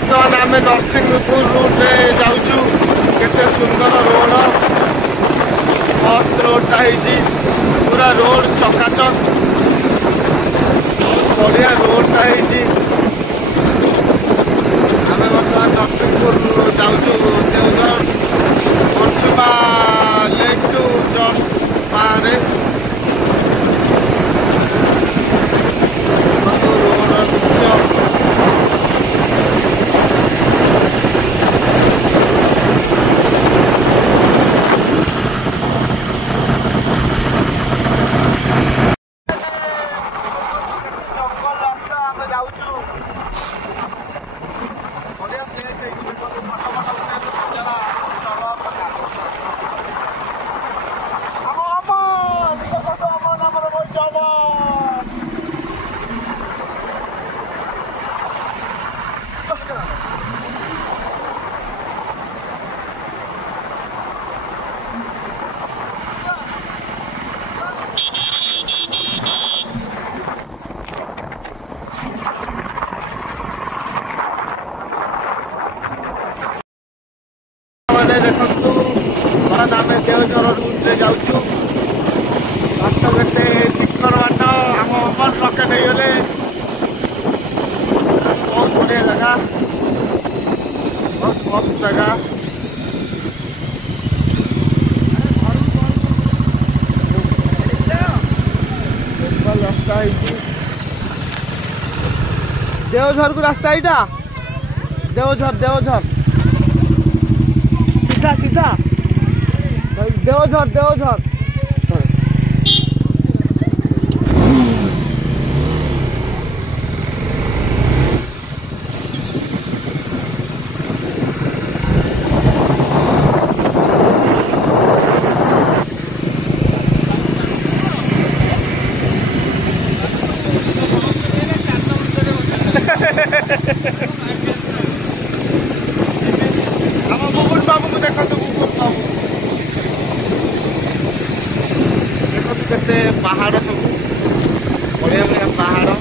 बर्तमान आम नरसिंहपुर रूट्रे जाऊँ केते सुंदर रोड मस्त रोडटा पूरा रोड चकाचक बढ़िया रोडटा आम बर्तमान नरसिंहपुर जाऊँ Devjhar Anshuma lake to just बाहर रोड दृश्य देखु बर्तमान आम देवझर रूट्रे जाऊँ बाट केते चिकन बाट आम अमर रकेट होगले बहुत बढ़िया जगह बहुत मस्त जगह रास्ता देवझर को रास्ता यहाँ देवझर देवझर सीधा सीधा देवझर देवझर बाबू को देखो केते पहाड़ सब बढ़िया बढ़िया पहाड़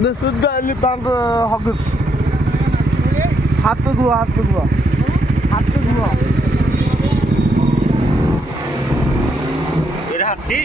This is the elephant huggers. हाथ पे घुआ हाथ पे घुआ हाथ पे घुआ ये हाथी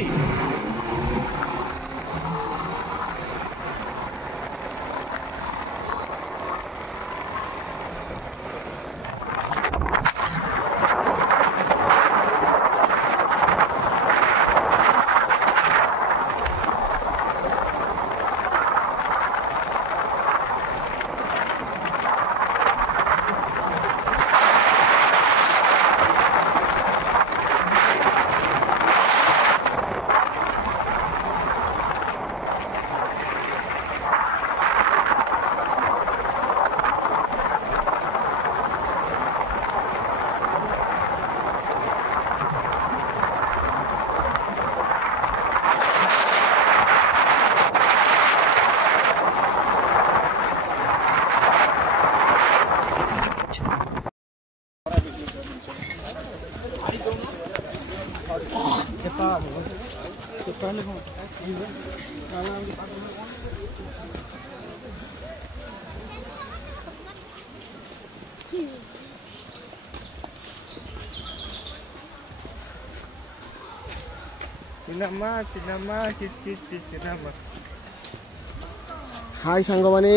हाय सांग मैंने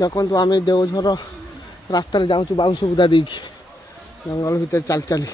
देखु आम देवझर रास्त जाऊँ बाउंश बुदा दी जंगल भितर चल चली